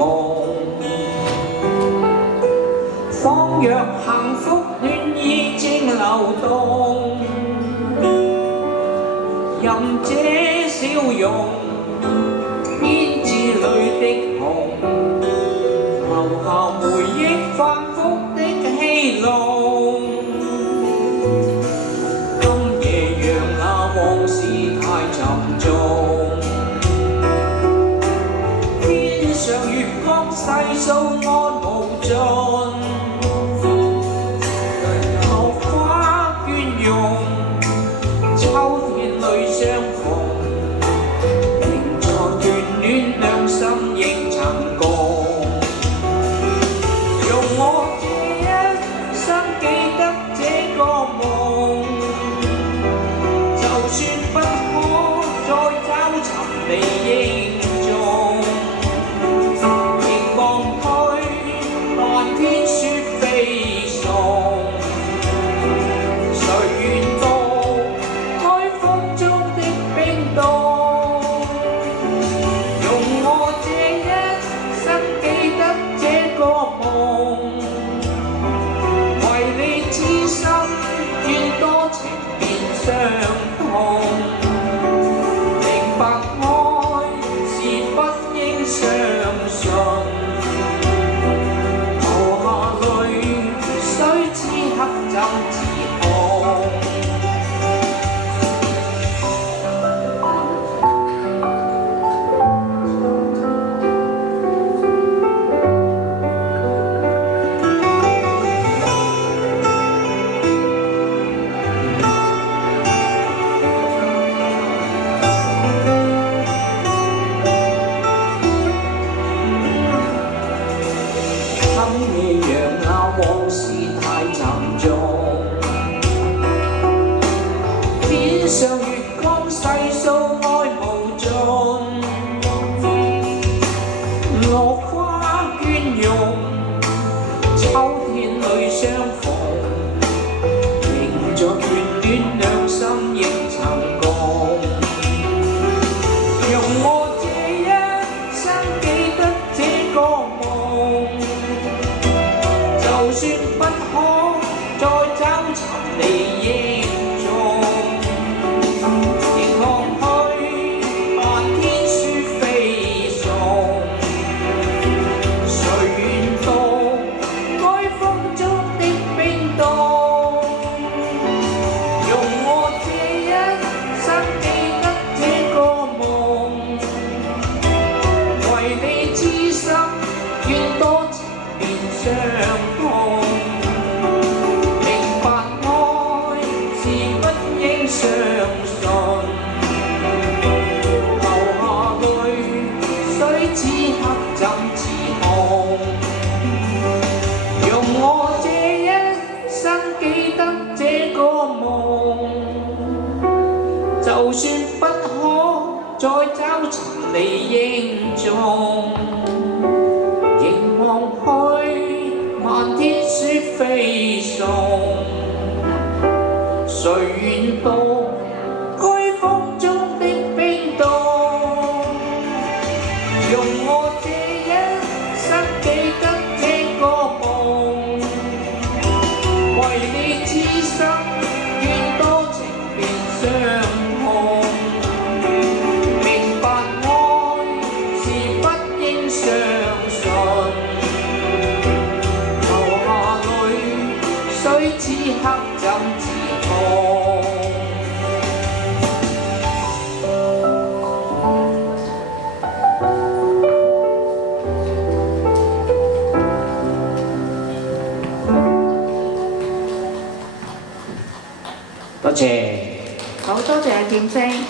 夢，仿若幸福戀意正流動，任這笑容編織裏的紅，留下回憶反覆的戲弄。今夜讓那往事太沉重，天上月光細數愛無盡，落花雋容，秋天裏相逢，停在眷戀兩心亦曾共。用我這一生記得這個夢，就算不可再找尋你影蹤，凝望去漫天雪飛送，誰願渡海風中的冰凍？用我這一生記得這個夢，為你痴心願多情變傷痛，明白愛是不應相信，流下淚水此刻怎自控？今夜讓那往事太沉重，天上月光細數愛無盡，落花雋容，秋天裏相逢，凝在眷戀兩心亦曾共。用我這一生記得這個夢，就算不可再找尋你影蹤，凝望去漫天雪飛送，誰願渡海風中的冰凍？用我這一生記得這個夢，為你痴心願多情變傷痛，明白愛是不應相信，流下淚水此刻怎自控？用我這一生記得這個夢，就算不可再找尋你影蹤，凝望去漫天雪飛送，誰願渡海風中的冰凍？用我這一生記得這個夢，為你痴心願多情變傷痛，明白愛是不應相信，流下淚水此刻怎自控？多謝。好多謝阿劍聲。